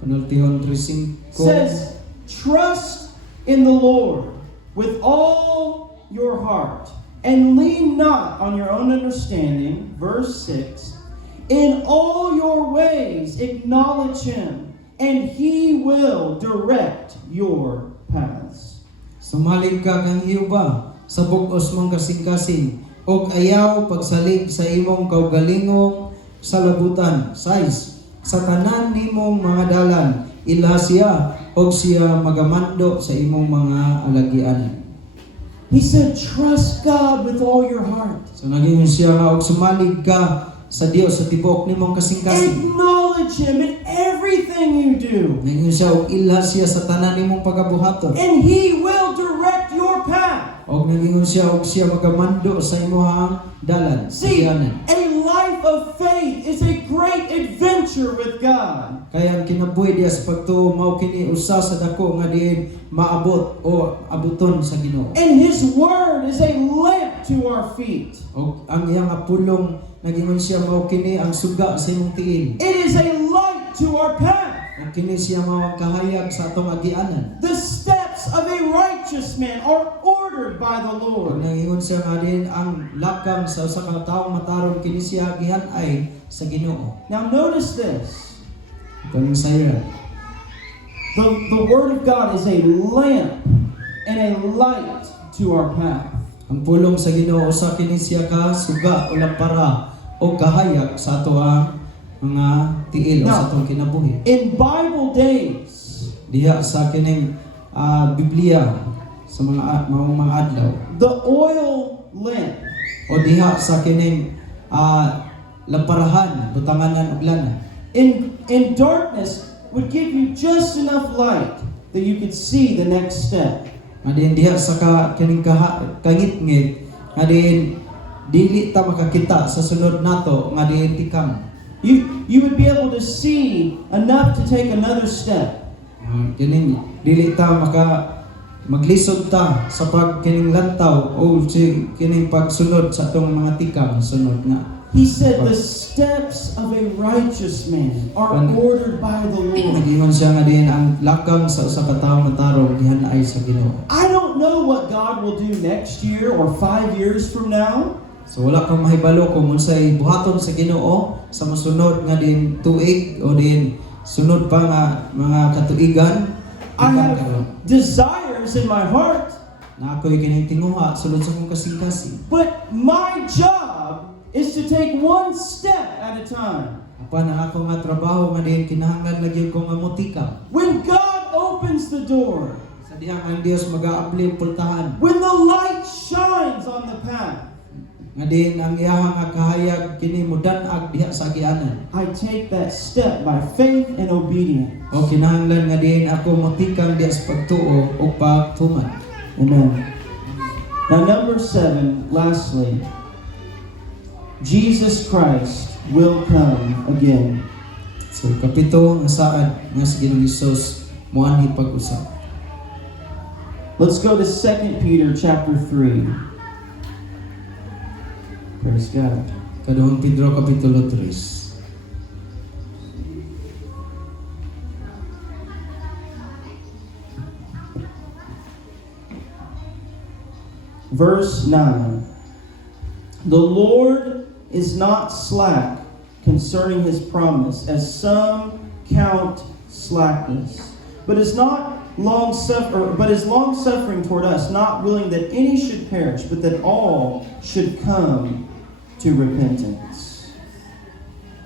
Panultihon 3:5 says, trust in the Lord with all your heart and lean not on your own understanding. Verse 6, in all your ways acknowledge him, and he will direct your paths. Sumalig ka kang Jehova sa bug-os mong kasing-kasing og ayaw pagsalig sa imong kaugalingong salabutan. 6. Sa tanan nimong mga dalan ila siya og siya magamando sa imong mga alagianan. He said, trust God with all your heart. So naging siya nga og sumalig ka sa Dios sa tibuok nimong kasing-kasing. Acknowledge him in everything you do, Naging siya og ila siya sa tanan nimong pagabuhaton. and he will direct your path. Og naging siya og siya magamando sa imong dalan. See, alagianan. a life of faith is a great adventure with God. Kaya ang kinabuhi diya sa pagtuo mao kini usa sa dako nga diin maabot o abuton sa Ginoo. And his word is a lamp to our feet. O ang iyang apulong nagingon siya mao kini ang suga sa imong tiil. It is a light to our path. O kini siya mao ang kahayag sa atong agianan. The steps of a righteous man are ordered by the O Lord. nagingon siya nga din ang lakang sa usa ka taong mataron kini siya gihan-ay sa Ginoo. Now notice this. Kanang sayra. The Word of God is a lamp and a light to our path. Ang pulong sa Ginoo usa kini siya ka suga o lampara o kahayag sa ato ang mga tiil o sa atong kinabuhi. In Bible days, Diha sa kining Biblia sa mga adlaw the oil lamp o diha sa kining lamparahan butanganan og lana in darkness would give you just enough light that you could see the next step. Adin diha sa kining kangit-ngit adin dili ta makakita sa sunod nato nga diin tikam. You would be able to see enough to take another step. Kining dili ta maglisod ta sa kining lantaw o kining pagsunod sa atong mga tikam sunod nga. He said the steps of a righteous man are ordered by the Lord. Nagingon siya nga diin ang lakang sa usa ka tawo nga tarong gihanay sa Ginoo. I don't know what God will do next year or 5 years from now. So wala kang mahibalo kung unsay buhaton sa Ginoo sa mosunod nga din tuig o din sunod pa nga mga katuigan. I have desires in my heart, Na ako'y kining tinguha sulod sa kong kasing-kasing. but my job is to take one step at a time. Apan ang ako nga trabaho nga din kinahanglan lagi ko nga motika. When God opens the door, Sa diyang ang Dios mag-aapli pultahan. when the light shines on the path, Nga din ang iyang nga kahayag kini mudan-ag diha sa agianan. I take that step by faith and obedience. O kinahanglan nga din ako motikang diha sa pagtuo o pagtuman. Amen. Now, number 7, lastly, Jesus Christ will come again. So kapito nga saad nga sa Ginoong Hesus moanhi pag-usap. Let's go to 2 Peter chapter 3. Praise God. Kaduhang Pedro kapitulo 3. Verse 9. The Lord is not slack concerning his promise, as some count slackness, but is long suffering toward us, not willing that any should perish, but that all should come to repentance.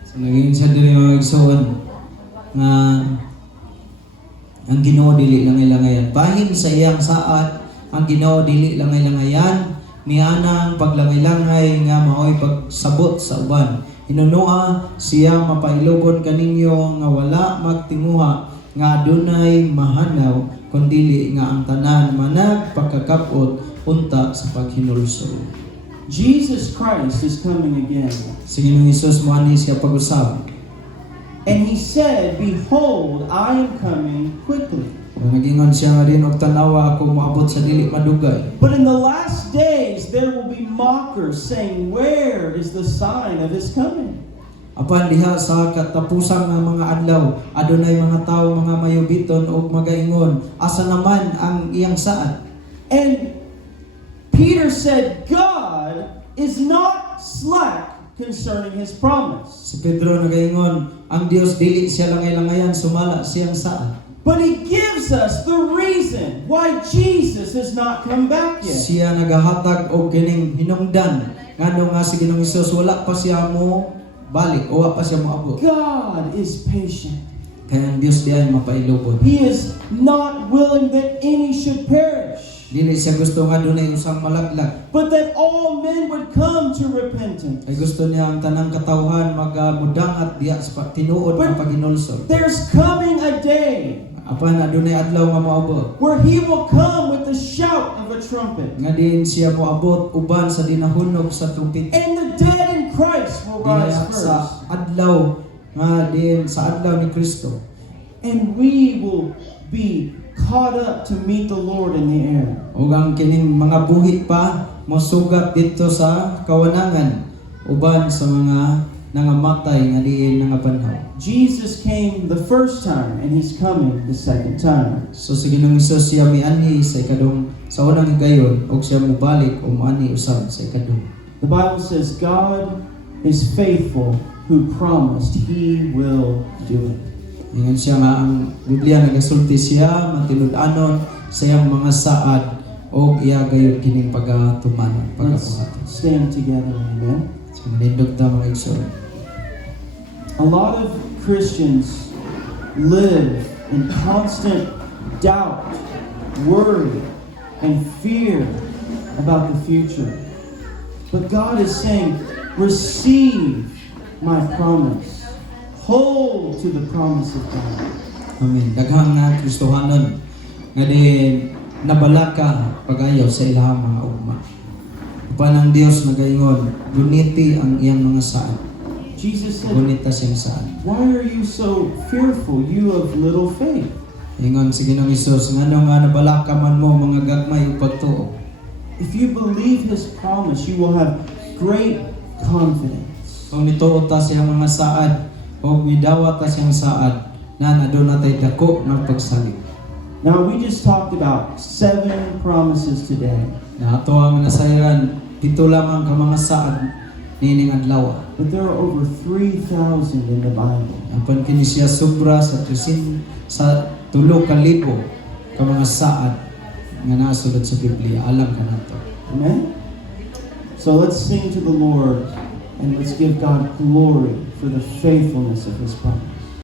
So naging siya diri mga igsoon nga ang Ginoo dili langay-langayan. Bahin sa iyang saad ang Ginoo dili langay-langayan. Mianang paglangay-langay nga maoy pagsabot sa uban. Hinunua siya mapailubon kaninyo nga wala magtinguha nga adunay mahanaw kundi nga ang tanan manag pagkakapot unta sa paghinulsol. Jesus Christ is coming again. Sa Ginoong Hesus moani siya pag-usab. And he said, "Behold, I am coming quickly." Nagingon siya nga din og tanawa ako moabot sa dili madugay. But in the last days there will be mockers saying, "Where is the sign of his coming?" Apan diha sa katapusan nga mga adlaw, adunay mga tawo mga mayubiton og magaingon, asa naman ang iyang saad? And Peter said, God is not slack concerning his promise, Si Pedro nagaingon, ang Dios dili siya langay-langayan sumala siyang saad. but he gives us the reason why Jesus has not come back yet. Siya nagahatag og kining hinungdan ngano nga si Ginoong Hesus wala pa siya mo balik o wala pa siya moabot. God is patient. Kaya ang Dios diyan mapailubon. He is not willing that any should perish, Dili siya gusto nga dunay usang malaglag. but that all men would come to repentance. Ay gusto niya ang tanang katawhan magamudangat diya sa tinuod ng paghinulsol. There's coming a day Apan adunay adlaw nga moabot. where he will come with the shout of a trumpet, Nga din siya moabot uban sa dinahunog sa trumpet. and the dead in Christ will rise Diya sa first, adlaw nga din sa adlaw ni Kristo. and we will be caught up to meet the Lord in the air. Ug ang kining mga buhi pa mosugat dito sa kawanangan uban sa mga nangamatay nga diin nangapanhaw. Jesus came the first time, and he's coming the second time. So sa Ginoong Hesus siya mianhi sa ikadong sa unang higayon ug siya mobalik o maani usab sa ikadong. The Bible says God is faithful who promised He will do it. Ingon siya nga ang Biblia nagasulti siya matinud-anon sa iyang mga saad o iya gayud kining pagatuman Let's pagabuhaton. stand together, amen. So manindog ta mga igsoon. A lot of Christians live in constant doubt, worry, and fear about the future. But God is saying, receive my promise. Hold to the promise of God. Amen. Daghang nga Kristohanon nga di nabalaka pagayo sa ilahang mga ugma. Upan ang Dios nagaingon, guniti ang iyang mga saad. Jesus said, Gunita siyang saad. why are you so fearful, you of little faith? Ingon si Ginoong Hesus, ngano nga nabalaka man mo mga gagmay ug pagtuo. If you believe His promise, you will have great confidence. Kung nituo ta siyang mga saad o midawat ta siyang saad, na aduna tay dako ng pagsalig. Now, we just talked about 7 promises today. Na ato ang nasayran, pito lamang ka mga saad nining adlaw. But there are over 3,000 in the Bible. Apan kini siya sobra sa tulo ka libo ka mga saad nga nasulod sa Biblia. Alam ka nato. Amen? So let's sing to the Lord and let's give God glory for the faithfulness of His promise.